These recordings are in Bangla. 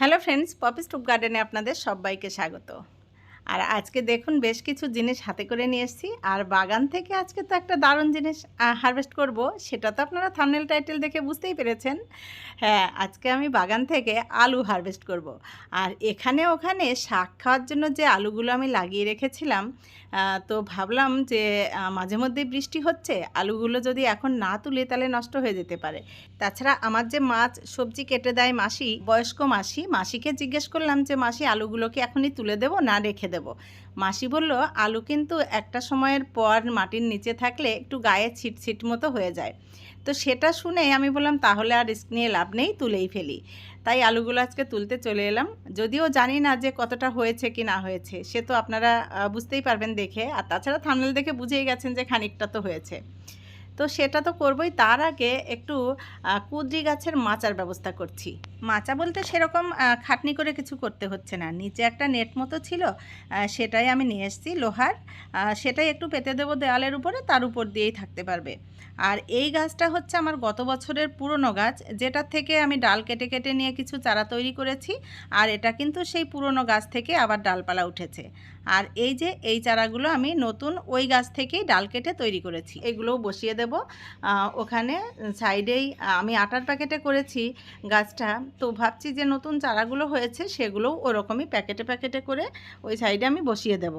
হ্যালো ফ্রেন্ডস পপি স্টুপ গার্ডেনে আপনাদের সবাইকে স্বাগত। আর আজকে দেখুন বেশ কিছু জিনিস হাতে করে নিয়ে এসেছি। আর বাগান থেকে আজকে তো একটা দারুণ জিনিস হারভেস্ট করব। সেটা তো আপনারা থামনেল টাইটেল দেখে বুঝতেই পেরেছেন। হ্যাঁ আজকে আমি বাগান থেকে আলু হারভেস্ট করব। আর এখানে ওখানে শাক খাওয়ার জন্য যে আলুগুলো আমি লাগিয়ে রেখেছিলাম তো ভাবলাম যে মাঝে মধ্যেই বৃষ্টি হচ্ছে, আলুগুলো যদি এখন না তুলে তাহলে নষ্ট হয়ে যেতে পারে। তাছাড়া আমার যে মাছ সবজি কেটে দেয় মাসি, বয়স্ক মাসি, মাসিকে জিজ্ঞেস করলাম যে, মাসি, আলুগুলো কি এখনই তুলে দেবো না রেখে দেবো? মাসি বলল, আলু কিন্তু একটা সময়ের পর মাটির নিচে থাকলে একটু গায়ে ছিটছিট মতো হয়ে যায়। তো সেটা শুনে আমি বললাম, তাহলে আর রিস্ক নিয়ে লাভ নেই, তুলেই ফেলি। তাই আলুগুলো আজকে তুলতে চলে এলাম। যদিও জানি না যে কতটা হয়েছে কি না হয়েছে, সে তো আপনারা বুঝতেই পারবেন দেখে। আর তাছাড়া থামনেল দেখে বুঝেই গেছেন যে খানিকটা তো হয়েছে। তো সেটা তো করবই। তার আগে একটু কুদ্রি গাছের মাচার ব্যবস্থা করছি। মাচা বলতে সেরকম খাটনি করে কিছু করতে হচ্ছে না। নিচে একটা নেট মতো ছিল সেটাই আমি নিয়ে এসেছি লোহার। সেটাই একটু পেতে দেবো দেওয়ালের উপরে, তার উপর দিয়েই থাকতে পারবে। আর এই গাছটা হচ্ছে আমার গত বছরের পুরনো গাছ যেটার থেকে আমি ডাল কেটে কেটে নিয়ে কিছু চারা তৈরি করেছি। আর এটা কিন্তু সেই পুরনো গাছ থেকে আবার ডালপালা উঠেছে। আর এই যে এই চারাগুলো আমি নতুন ওই গাছ থেকেই ডাল কেটে তৈরি করেছি। এগুলোও বসিয়ে দেব। ওখানে সাইডেই আমি আটার প্যাকেটে করেছি গাছটা। তো ভাবছি যে নতুন চারাগুলো হয়েছে সেগুলোও ওরকমই প্যাকেটে প্যাকেটে করে ওই সাইডে আমি বসিয়ে দেব।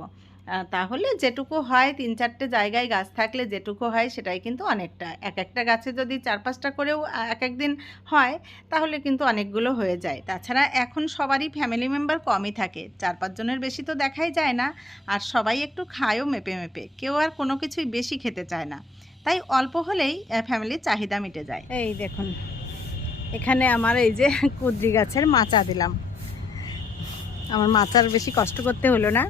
তাহলে যেটুকু হয় তিন চারটে জায়গায় গাছ থাকলে যেটুকু হয় সেটাই কিন্তু অনেকটা। এক একটা গাছে যদি চার পাঁচটা করেও এক এক দিন হয়, তাহলে কিন্তু অনেকগুলো হয়ে যায়। তাছাড়া এখন সবারই ফ্যামিলি মেম্বার কমই থাকে। চার পাঁচজনের বেশি তো দেখাই যায় না। আর সবাই একটু খায়ও মেপে মেপে। কেউ আর কোনো কিছুই বেশি খেতে চায় না। তাই অল্প হলেই ফ্যামিলির চাহিদা মিটে যায়। এই দেখুন, এখানে আমার এই যে কুদ্রি গাছের মাচা দিলাম। আমার মাচার বেশি কষ্ট করতে হলো না।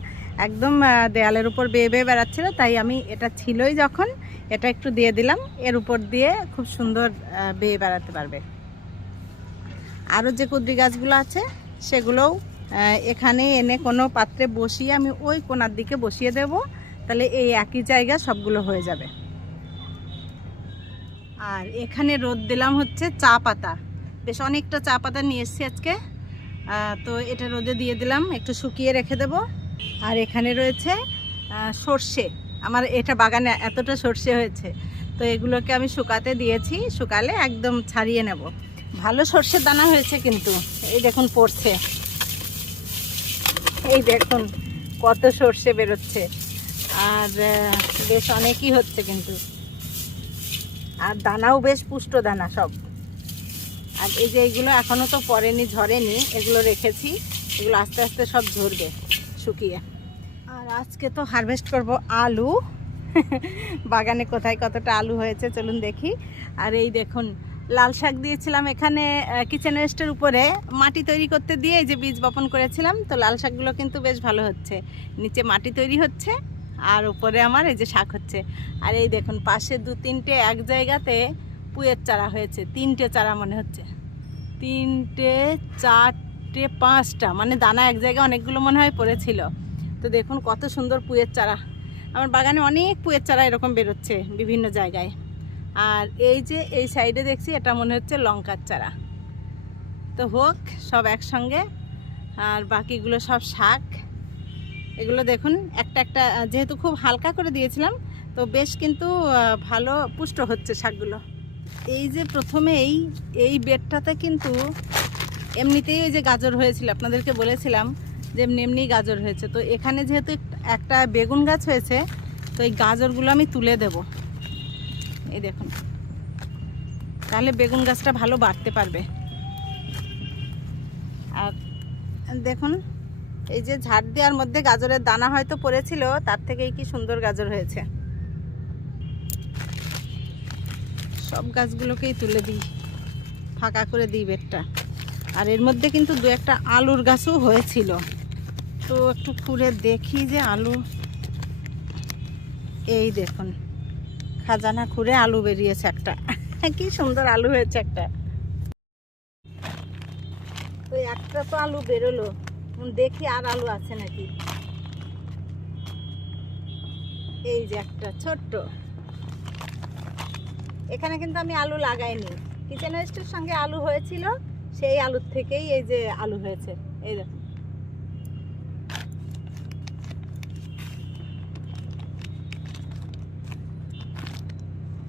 একদম দেয়ালের উপর বেয়ে বেয়ে বেড়াচ্ছিল, তাই আমি, এটা ছিলই যখন, এটা একটু দিয়ে দিলাম, এর উপর দিয়ে খুব সুন্দর বেয়ে বেড়াতে পারবে। আরও যে কুদ্রি গাছগুলো আছে, সেগুলোও এখানে এনে কোনো পাত্রে বসিয়ে আমি ওই কোনার দিকে বসিয়ে দেব, তাহলে এই একই জায়গা সবগুলো হয়ে যাবে। আর এখানে রোদ দিলাম হচ্ছে চা পাতা। বেশ অনেকটা চা পাতা নিয়ে এসেছি আজকে তো এটা রোদে দিয়ে দিলাম, একটু শুকিয়ে রেখে দেব। আর এখানে রয়েছে সর্ষে। আমার এটা বাগানে এতটা সর্ষে হয়েছে। তো এগুলোকে আমি শুকাতে দিয়েছি, শুকালে একদম ছাড়িয়ে নেব। ভালো সর্ষের দানা হয়েছে কিন্তু, এই দেখুন পড়ছে। এই দেখুন কত সর্ষে বেরোচ্ছে। আর বেশ অনেকই হচ্ছে কিন্তু। আর দানাও বেশ পুষ্ট দানা সব। আর এই যে এইগুলো এখনও তো পড়েনি, ঝরেনি, এগুলো রেখেছি। এগুলো আস্তে আস্তে সব ঝরবে। শুকিয়ে। আর আজকে তো হারভেস্ট করব আলু। বাগানে কোথায় কতটা আলু হয়েছে চলুন দেখি। আর এই দেখুন, লাল শাক দিয়েছিলাম এখানে কিচেন ওয়েস্টের উপরে। মাটি তৈরি করতে দিয়ে যে বীজ বপন করেছিলাম, তো লাল শাকগুলো কিন্তু বেশ ভালো হচ্ছে। নিচে মাটি তৈরি হচ্ছে, আর উপরে আমার এই যে শাক হচ্ছে। আর এই দেখুন, পাশে দু তিনটে এক জায়গাতে পুয়ের চারা হয়েছে। তিনটে চারা মনে হচ্ছে। তিনটে চারটে পাঁচটা মানে দানা এক জায়গায় অনেকগুলো মনে হয় পড়েছিল। তো দেখুন কত সুন্দর পুয়ের চারা। আমার বাগানে অনেক পুয়ের চারা এরকম বেরোচ্ছে বিভিন্ন জায়গায়। আর এই যে এই সাইডে দেখছি, এটা মনে হচ্ছে লঙ্কার চারা। তো হোক, সব একসঙ্গে, আর বাকিগুলো সব শাক। এগুলো দেখুন, একটা একটা, যেহেতু খুব হালকা করে দিয়েছিলাম, তো বেশ কিন্তু ভালো পুষ্ট হচ্ছে শাকগুলো। এই যে প্রথমে এই এই বেডটাতে কিন্তু এমনিতেই ওই যে গাজর হয়েছিল, আপনাদেরকে বলেছিলাম যে এমনি এমনি গাজর হয়েছে। তো এখানে যেহেতু একটা বেগুন গাছ হয়েছে, তো এই গাজরগুলো আমি তুলে দেব। এই দেখুন। তাহলে বেগুন গাছটা ভালো বাড়তে পারবে। আর দেখুন, এই যে ঝাড় দেওয়ার মধ্যে গাজরের দানা হয়তো পড়েছিল, তার থেকেই কি সুন্দর গাজর হয়েছে। সব গাছগুলোকেই তুলে দিই, ফাঁকা করে দিই বেডটা। আর এর মধ্যে কিন্তু দু একটা আলুর গাছও হয়েছিল। তো একটু খুঁড়ে দেখি যে আলু। এই দেখুন, খাজানা খুঁড়ে আলু বেরিয়েছে একটা। কি সুন্দর আলু হয়েছে একটা। তো একটা তো আলু বেরোলো। দেখি আর আলু আছে নাকি। এই যে একটা ছোট্ট। এখানে কিন্তু আমি আলু লাগাইনি। কিচেন ওয়েস্টের সঙ্গে আলু হয়েছিল। সেই আলুর থেকেই এই যে আলু হয়েছে। এই দেখো।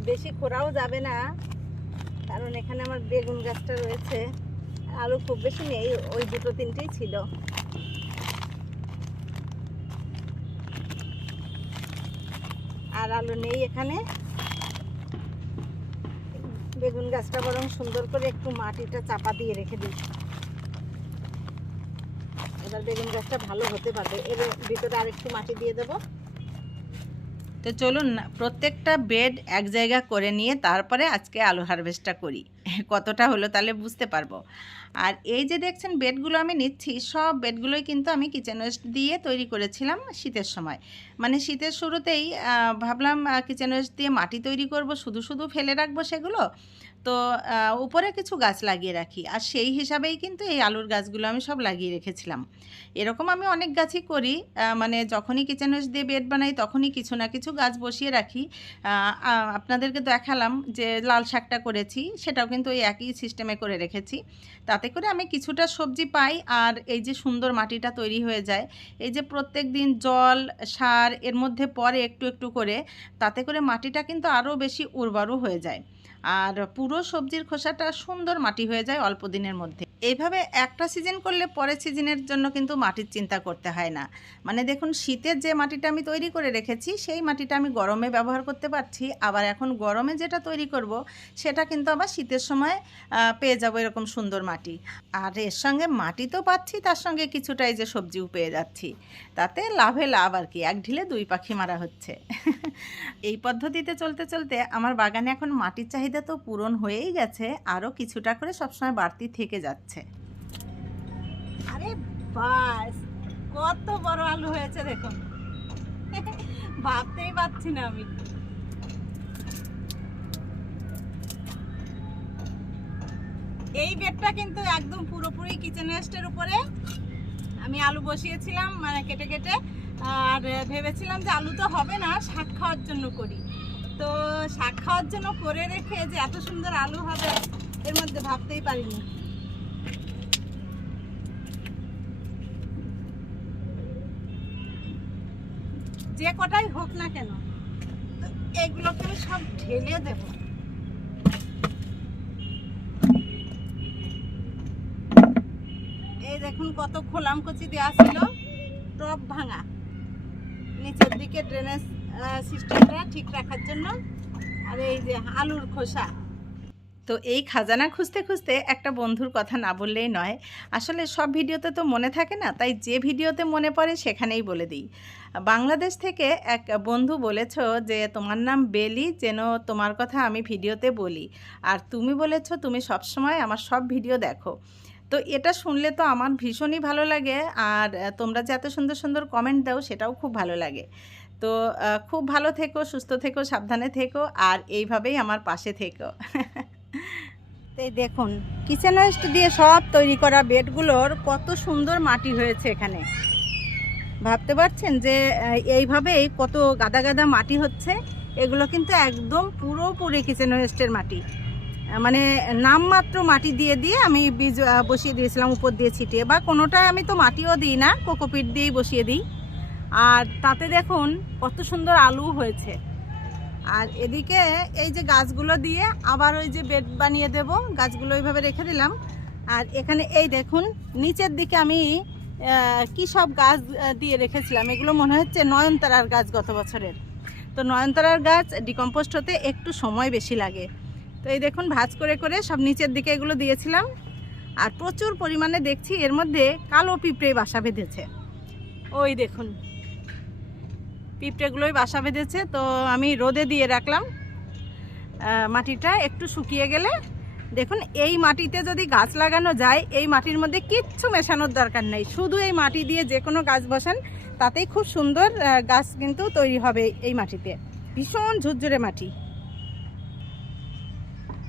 বেশি খোরাও যাবে না, কারণ এখানে আমার বেগুন গাছটা রয়েছে। আলু খুব বেশি নেই, ওই দুটো তিনটেই ছিল। আর আলু নেই এখানে। বেগুন গাছটা বরং সুন্দর করে একটু মাটিটা চাপা দিয়ে রেখে দিই। এবার বেগুন গাছটা ভালো হতে পারবে। এর ভিতরে আর একটু মাটি দিয়ে দেবো। তো চলুন প্রত্যেকটা বেড এক জায়গা করে নিয়ে তারপরে আজকে আলু হারভেস্টটা করি। কতটা হলো তাহলে বুঝতে পারব। আর এই যে দেখছেন বেডগুলো আমি নিচ্ছি, সব বেডগুলোই কিন্তু আমি কিচেন ওয়েস্ট দিয়ে তৈরি করেছিলাম শীতের সময়। মানে শীতের শুরুতেই ভাবলাম কিচেন ওয়েস্ট দিয়ে মাটি তৈরি করব, শুধু শুধু ফেলে রাখব সেগুলো। তো উপরে কিছু গাছ লাগিয়ে রাখি। আর সেই হিসাবেই কিন্তু এই আলুর গাছগুলো আমি সব লাগিয়ে রেখেছিলাম। এরকম আমি অনেক গাছই করি মানে যখনই কিচেন ওয়েস্ট দিয়ে বেড বানাই তখনই কিছু না কিছু গাছ বসিয়ে রাখি। আপনাদেরকে দেখালাম যে লাল শাকটা করেছি, সেটাও কিন্তু ওই একই সিস্টেমে করে রেখেছি। তাতে করে আমি কিছুটা সবজি পাই আর এই যে সুন্দর মাটিটা তৈরি হয়ে যায়, এই যে প্রত্যেক দিন জল, সার, এর মধ্যে পরে একটু একটু করে, তাতে করে মাটিটা কিন্তু আরও বেশি উর্বরও হয়ে যায়। আর পুরো সবজির খোসাটা সুন্দর মাটি হয়ে যায় অল্প দিনের মধ্যে। এইভাবে একটা সিজন করলে পরের সিজনের জন্য কিন্তু মাটির চিন্তা করতে হয় না। মানে দেখুন, শীতের যে মাটিটা আমি তৈরি করে রেখেছি, সেই মাটিটা আমি গরমে ব্যবহার করতে পারছি। আবার এখন গরমে যেটা তৈরি করব, সেটা কিন্তু আবার শীতের সময় পেয়ে যাব এরকম সুন্দর মাটি। আর এর সঙ্গে মাটি তো পাচ্ছি, তার সঙ্গে কিছুটা এই যে সবজিও পেয়ে যাচ্ছি। তাতে লাভে লাভ আর কি, এক ঢিলে দুই পাখি মারা হচ্ছে। এই পদ্ধতিতে চলতে চলতে আমার বাগানে এখন মাটির চাহিদা তো পূরণ হয়েই গেছে আরও কিছুটা করে সবসময় বাড়তি থেকে যাচ্ছে। আরে বাস, কত বড় আলু হয়েছে দেখুন। ভাবতেই পারছি না আমি। এই বেডটা কিন্তু একদম পুরোপুরি কিচেন ওয়েস্টের উপরে। আমি আলু বসিয়েছিলাম মানে কেটে কেটে, আর ভেবেছিলাম যে আলু তো হবে না, শাক খাওয়ার জন্য করি। তো শাক খাওয়ার জন্য করে রেখে যে এত সুন্দর আলু হবে, এর মধ্যে ভাবতেই পারিনি। যে কটাই হোক না কেন এগুলোকে আমি সব ঢেলে দেবো। এই দেখুন কত খোলাম কচি দেওয়া ছিল, টপ ভাঙা। নিচের দিকে ড্রেনেজ সিস্টেমটা ঠিক রাখার জন্য। আর এই যে আলুর খোসা। তো এই খাজানা খুঁজতে খুঁজতে একটা বন্ধুর কথা না বললেই নয়। আসলে সব ভিডিওতে তো মনে থাকে না, তাই যে ভিডিওতে মনে পড়ে সেখানেই বলে দিই। বাংলাদেশ থেকে এক বন্ধু বলেছ যে, তোমার নাম বেলি, যেন তোমার কথা আমি ভিডিওতে বলি। আর তুমি বলেছ, তুমি সবসময় আমার সব ভিডিও দেখো। তো এটা শুনলে তো আমার ভীষণই ভালো লাগে, আর তোমরা যে এত সুন্দর সুন্দর কমেন্ট দাও, সেটাও খুব ভালো লাগে। তো খুব ভালো থেকো, সুস্থ থেকো, সাবধানে থেকো, আর এইভাবেই আমার পাশে থেকো। এই দেখুন কিচেন ওয়েস্ট দিয়ে সব তৈরি করা বেডগুলোর কত সুন্দর মাটি হয়েছে এখানে। ভাবতে পারছেন যে এইভাবেই কত গাদা গাদা মাটি হচ্ছে? এগুলো কিন্তু একদম পুরোপুরি কিচেন ওয়েস্টের মাটি। মানে নামমাত্র মাটি দিয়ে দিয়ে আমি বীজ বসিয়ে দিয়েছিলাম, উপর দিয়ে ছিটিয়ে, বা কোনোটায় আমি তো মাটিও দিই না, কোকোপিট দিয়েই বসিয়ে দিই। আর তাতে দেখুন কত সুন্দর আলু হয়েছে। আর এদিকে এই যে গাছগুলো দিয়ে আবার ওই যে বেড বানিয়ে দেব, গাছগুলো এইভাবে রেখে দিলাম। আর এখানে এই দেখুন, নিচের দিকে আমি কি সব গাছ দিয়ে রেখেছিলাম? এগুলো মনে হচ্ছে নয়নতারার গাছ গত বছরের। তো নয়নতারার গাছ ডিকম্পোস্ট হতে একটু সময় বেশি লাগে। তো এই দেখুন, ভাজ করে করে সব নিচের দিকে এগুলো দিয়েছিলাম। আর প্রচুর পরিমাণে দেখছি এর মধ্যে কালো পিঁপড়ে বাসা বেঁধেছে। ওই দেখুন পিঁপড়েগুলোই বাসা বেঁধেছে, তো আমি রোদে দিয়ে রাখলাম। মাটিটা একটু শুকিয়ে গেলে, দেখুন, এই মাটিতে যদি গাছ লাগানো যায়, এই মাটির মধ্যে কিচ্ছু মেশানোর দরকার নেই। শুধু এই মাটি দিয়ে যে কোনো গাছ বসান, তাতেই খুব সুন্দর গাছ কিন্তু তৈরি হবে এই মাটিতে। ভীষণ ঝুরঝুরে মাটি।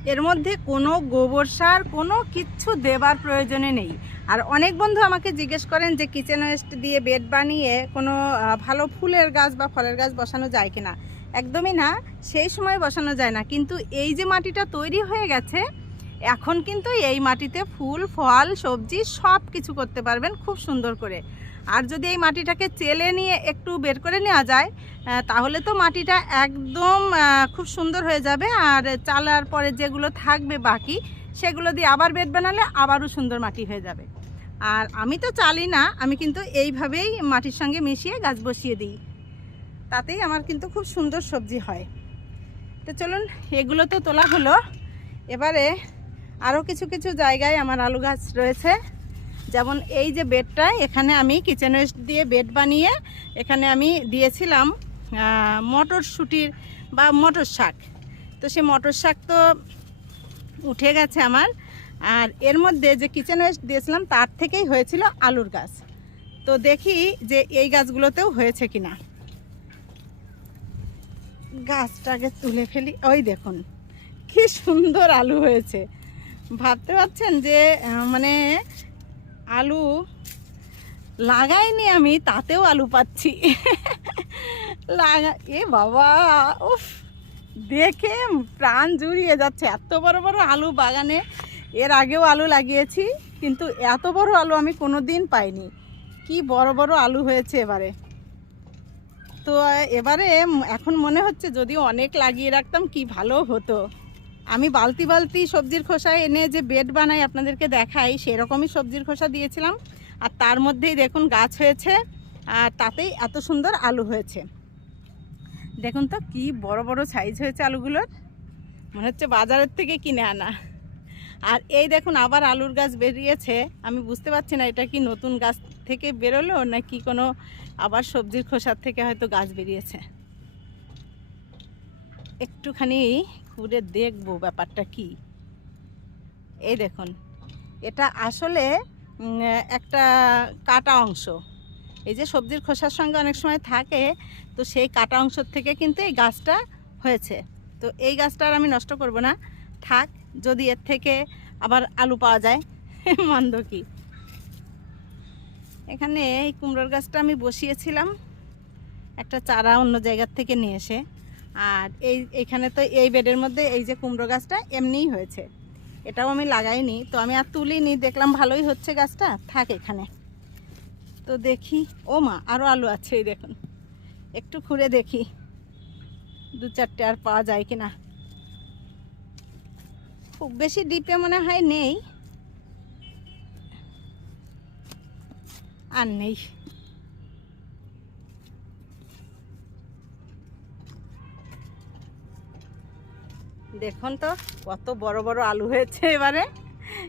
এর মধ্যে কোনো গোবর সার, কোনো কিছু দেবার প্রয়োজনে নেই। আর অনেক বন্ধু আমাকে জিজ্ঞেস করেন যে, কিচেন ওয়েস্ট দিয়ে বেড বানিয়ে কোনো ভালো ফুলের গাছ বা ফলের গাছ বসানো যায় কিনা? একদমই না, সেই সময় বসানো যায় না। কিন্তু এই যে মাটিটা তৈরি হয়ে গেছে এখন কিন্তু এই মাটিতে ফুল, ফল, সবজি সব কিছু করতে পারবেন খুব সুন্দর করে। আর যদি এই মাটিটাকে চেলে নিয়ে একটু বের করে নেওয়া যায় তাহলে তো মাটিটা একদম খুব সুন্দর হয়ে যাবে। আর চালার পরে যেগুলো থাকবে বাকি, সেগুলো দিয়ে আবার বেড বানালে আবারও সুন্দর মাটি হয়ে যাবে। আর আমি তো চালি না, আমি কিন্তু এইভাবেই মাটির সঙ্গে মিশিয়ে গাছ বসিয়ে দিই। তাতেই আমার কিন্তু খুব সুন্দর সবজি হয়। তো চলুন, এগুলো তো তোলা হলো। এবারে আরও কিছু কিছু জায়গায় আমার আলু গাছ রয়েছে। যেমন এই যে বেডটা, এখানে আমি কিচেন ওয়েস্ট দিয়ে বেড বানিয়ে এখানে আমি দিয়েছিলাম মটরশুঁটির বা মটর শাক। তো সে মটর শাক তো উঠে গেছে আমার। আর এর মধ্যে যে কিচেন ওয়েস্ট দিয়েছিলাম, তার থেকেই হয়েছিল আলুর গাছ। তো দেখি যে এই গাছগুলোতেও হয়েছে কিনা। গাছটাকে তুলে ফেলি। ওই দেখুন, কি সুন্দর আলু হয়েছে। ভাবতে পারছেন যে মানে আলু লাগাইনি আমি, তাতেও আলু পাচ্ছি। লাগা এ বাবা, উফ, দেখে প্রাণ জুড়িয়ে যাচ্ছে। এত বড় বড় আলু বাগানে, এর আগেও আলু লাগিয়েছি, কিন্তু এত বড় আলু আমি কোনো দিন পাইনি। কি বড় বড় আলু হয়েছে এবারে। তো এবারে এখন মনে হচ্ছে যদি অনেক লাগিয়ে রাখতাম, কি ভালো হতো। আমি বালতি বালতি সবজির খোসা এনে যে বেড বানাই আপনাদেরকে দেখাই, সেরকমই সবজির খোসা দিয়েছিলাম। আর তার মধ্যেই দেখুন গাছ হয়েছে, আর তাতেই এত সুন্দর আলু হয়েছে। দেখুন তো কি বড় বড় সাইজ হয়েছে আলুগুলোর। মনে হচ্ছে বাজারের থেকে কিনে আনা। আর এই দেখুন আবার আলুর গাছ বেরিয়েছে। আমি বুঝতে পারছি না এটা কি নতুন গাছ থেকে বেরোলো না কি কোনো আবার সবজির খোসার থেকে হয়তো গাছ বেরিয়েছে। একটুখানি ঘুরে দেখব ব্যাপারটা কি? এই দেখুন, এটা আসলে একটা কাটা অংশ। এই যে সবজির খোসার সঙ্গে অনেক সময় থাকে, তো সেই কাটা অংশ থেকে কিন্তু এই গাছটা হয়েছে। তো এই গাছটা আর আমি নষ্ট করব না। থাক, যদি এর থেকে আবার আলু পাওয়া যায়, মন্দ কি? এখানে এই কুমড়োর গাছটা আমি বসিয়েছিলাম। একটা চারা অন্য জায়গার থেকে নিয়ে এসে। আর এই, এখানে তো এই বেডের মধ্যে এই যে কুমড়ো গাছটা এমনিই হয়েছে। এটাও আমি লাগাইনি, তো আমি আর তুলিনি, দেখলাম ভালোই হচ্ছে গাছটা। থাক এখানে। তো দেখি, ও মা আরও আলু আছে এই দেখুন। একটু খুঁড়ে দেখি, দু চারটে আর পাওয়া যায় কি না খুব বেশি ডিপে মনে হয় নেই। আর নেই। দেখুন তো, কত বড় বড় আলু হয়েছে এবারে।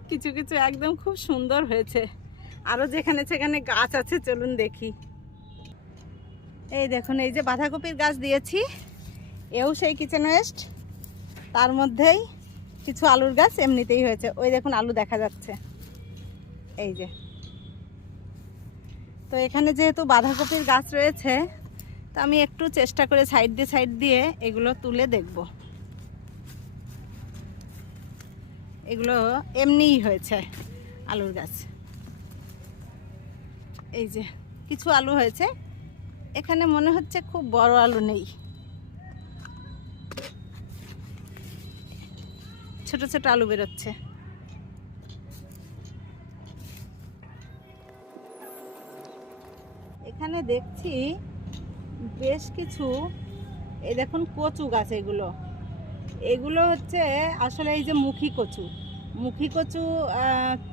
কিছু কিছু একদম খুব সুন্দর হয়েছে। আরও যেখানে সেখানে গাছ আছে, চলুন দেখি। এই দেখুন, এই যে বাঁধাকপির গাছ দিয়েছি, এও সেই কিচেন ওয়েস্ট তার মধ্যেই কিছু আলুর গাছ এমনিতেই হয়েছে। ওই দেখুন, আলু দেখা যাচ্ছে। এই যে। তো এখানে যেহেতু বাঁধাকপির গাছ রয়েছে, তো আমি একটু চেষ্টা করে সাইড দিয়ে সাইড দিয়ে এগুলো তুলে দেখব। এগুলো এমনিই হয়েছে আলুর গাছ। এই যে কিছু আলু হয়েছে। এখানে মনে হচ্ছে খুব বড় আলু নেই। ছোট ছোট আলু বেরোচ্ছে। এখানে দেখছি বেশ কিছু, এই দেখুন কচু গাছ এগুলো। এগুলো হচ্ছে আসলে এই যে মুখী কচু। মুখী কচু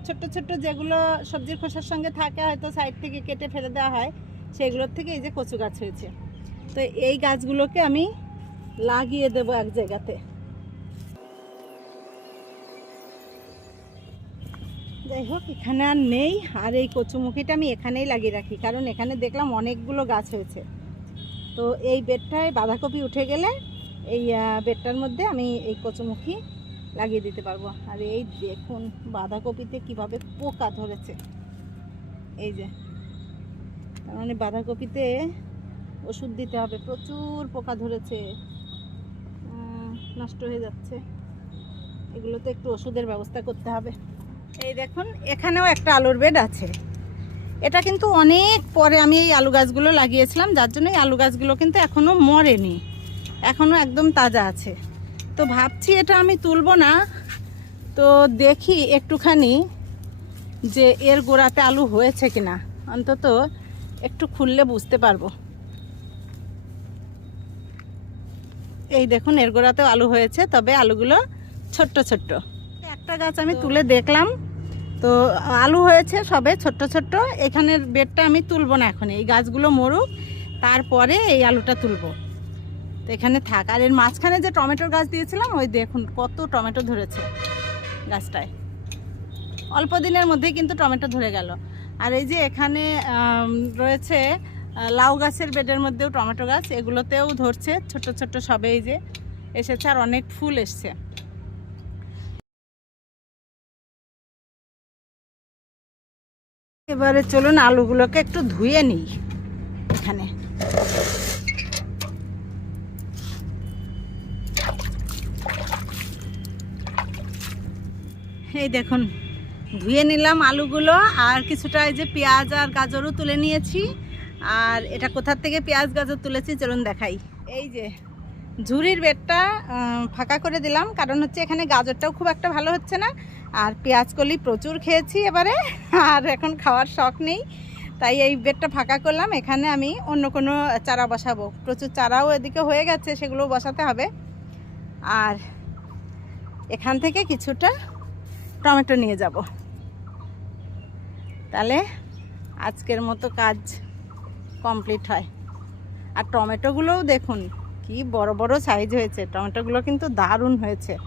ছোট্ট ছোট্ট যেগুলো সবজির খোসার সঙ্গে থাকে হয়তো সাইড থেকে কেটে ফেলে দেওয়া হয়, সেগুলোর থেকে এই যে কচু গাছ হয়েছে। তো এই গাছগুলোকে আমি লাগিয়ে দেবো এক জায়গাতে। যাই হোক, এখানে আর নেই, আর এই কচুমুখিটা আমি এখানেই লাগিয়ে রাখি, কারণ এখানে দেখলাম অনেকগুলো গাছ হয়েছে। তো এই বেডটায় বাঁধাকপি উঠে গেলে এই বেডটার মধ্যে আমি এই কচুমুখি লাগিয়ে দিতে পারব। আর এই দেখুন, বাঁধাকপিতে কীভাবে পোকা ধরেছে। এই যে, তার মানে বাঁধাকপিতে ওষুধ দিতে হবে। প্রচুর পোকা ধরেছে। নষ্ট হয়ে যাচ্ছে। এগুলোতে একটু ওষুধের ব্যবস্থা করতে হবে। এই দেখুন, এখানেও একটা আলুর বেড আছে। এটা কিন্তু অনেক পরে আমি এই আলু গাছগুলো লাগিয়েছিলাম। যার জন্য এই আলু গাছগুলো কিন্তু এখনও মরেনি। এখনও একদম তাজা আছে। তো ভাবছি এটা আমি তুলব না। তো দেখি একটুখানি যে এর গোড়াতে আলু হয়েছে কিনা। অন্তত একটু খুললে বুঝতে পারব। এই দেখুন এর গোড়াতেও আলু হয়েছে তবে আলুগুলো ছোট্ট ছোট্ট। একটা গাছ আমি তুলে দেখলাম। তো আলু হয়েছে সবে ছোট্ট ছোট্ট। এখানের বেডটা আমি তুলব না এখন এই গাছগুলো মরুক তারপরে এই আলুটা তুলবো। তো এখানে থাক। আর এর মাঝখানে যে টমেটোর গাছ দিয়েছিলাম, ওই দেখুন কত টমেটো ধরেছে গাছটায়। অল্প দিনের মধ্যেই কিন্তু টমেটো ধরে গেল। আর এই যে এখানে রয়েছে লাউ গাছের বেডের মধ্যেও টমেটো গাছ। এগুলোতেও ধরছে, ছোট ছোট সবে এই যে এসেছে আর অনেক ফুল এসছে। এবারে চলুন আলুগুলোকে একটু ধুয়ে নিই এখানে। এই দেখুন, ধুয়ে নিলাম আলুগুলো, আর কিছুটা এই যে পেঁয়াজ আর গাজরও তুলে নিয়েছি। আর এটা কোথার থেকে পেঁয়াজ, গাজর তুলেছি, চলুন দেখাই। এই যে ঝুড়ির বেডটা ফাঁকা করে দিলাম, কারণ হচ্ছে এখানে গাজরটাও খুব একটা ভালো হচ্ছে না। আর পেঁয়াজ কলি প্রচুর খেয়েছি এবারে, আর এখন খাওয়ার শখ নেই। তাই এই বেডটা ফাঁকা করলাম, এখানে আমি অন্য কোনো চারা বসাবো। প্রচুর চারাও এদিকে হয়ে গেছে সেগুলো বসাতে হবে। আর এখান থেকে কিছুটা টমেটো নিয়ে যাব। তাহলে আজকের মতো কাজ কমপ্লিট হয়। আর টমেটোগুলোও দেখুন, কি বড় বড় সাইজ হয়েছে। টমেটোগুলো কিন্তু দারুণ হয়েছে।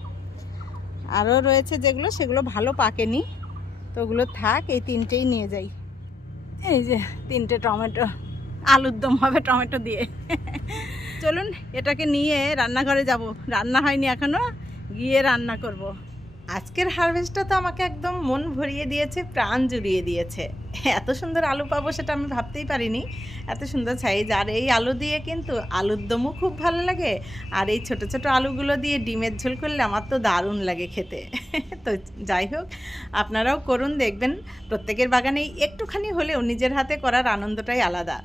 আরও রয়েছে যেগুলো, সেগুলো ভালো পাকেনি। তো ওগুলো থাক, এই তিনটেই নিয়ে যাই। এই যে তিনটে টমেটো, আলুর দম হবে টমেটো দিয়ে। চলুন, এটাকে নিয়ে রান্নাঘরে যাব। রান্না হয়নি এখনও, গিয়ে রান্না করব। আজকের হারভেস্টটা তো আমাকে একদম মন ভরিয়ে দিয়েছে, প্রাণ জুড়িয়ে দিয়েছে। এত সুন্দর আলু পাবো সেটা আমি ভাবতেই পারিনি। এত সুন্দর সাইজ আর এই আলু দিয়ে কিন্তু আলুর দমও খুব ভালো লাগে, আর এই ছোট ছোট আলুগুলো দিয়ে ডিমের ঝোল করলে আমার তো দারুণ লাগে খেতে। তো যাই হোক, আপনারাও করুন, দেখবেন প্রত্যেকের বাগানেই একটুখানি হলেও নিজের হাতে করার আনন্দটাই আলাদা।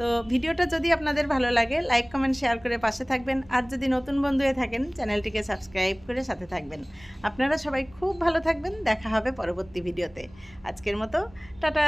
তো ভিডিওটা যদি আপনাদের ভালো লাগে লাইক কমেন্ট শেয়ার করে পাশে থাকবেন। আর যদি নতুন বন্ধু হয়ে থাকেন, চ্যানেলটিকে সাবস্ক্রাইব করে সাথে থাকবেন। আপনারা সবাই খুব ভালো থাকবেন। দেখা হবে পরবর্তী ভিডিওতে। আজকের মতো, টাটা!